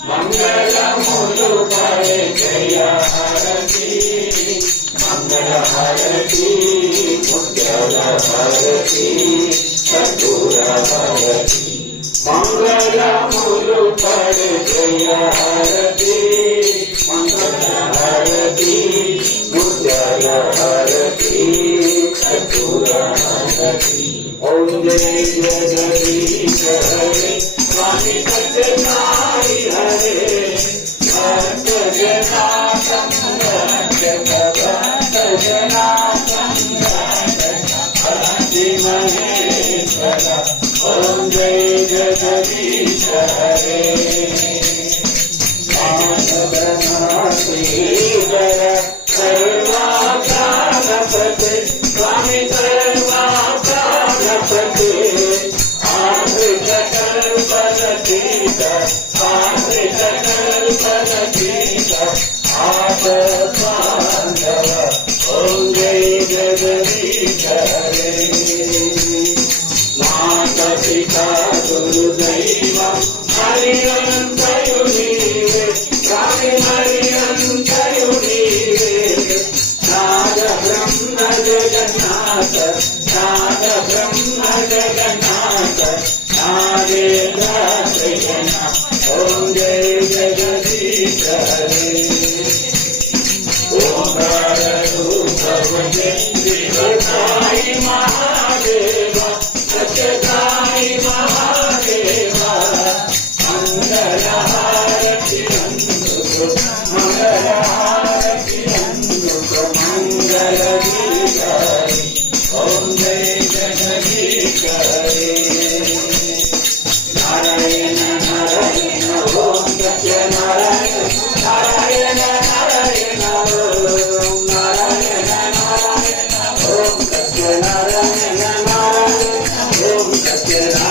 మంగళములు పరిచయారతి మంగళహారతి ముఖ్యలహారతి కర్పూరహారతి మంగళములు పరిచయారతి మంగళహారతి ముఖ్యలహారతి కర్పూరహారతి ఓం జయ జగదీశ హరే స్వామి సత్యనారాయణ హరే భక్త జనా సంరక్షక భక్త జనా సంరక్షక హరి మహేశ్వర ఓం జయ జగదీశ హరే మాధవనాథీశ్వర సర్వాకారపతే స్వామి సర్వాకారపతే ఆశ్రితకల్పలతీత ఆశ్రితకల్పలతీత ఆపద్బాంధవ ఓం జయ జగదీశ హరే మాతా పితా గురుదైవం హరియంతయు నీవే స్వామి హరియంతయు నీవే నాద బ్రహ్మ జగన్నాథ నాద బ్రహ్మ జగన్నాథ నాదేంద్ర శ్రీగణ ఓం జయ జగదీశ హరే ఓంకార రూపవతే శివసాయి మహాదేవ సత్యసాయి మహాదేవ మంగళహారతి అందుకో మంగళహారతి అందుకో మంగళ గీతారి ఓం జయ జగదీశ హరే నారాయణ నారాయణ ఓం సత్యనారాయణ నారాయణ నారాయణ ఓం నారాయణ నారాయణ ఓం సత్యనారాయణ నారాయణ ఓం సత్యనారాయణ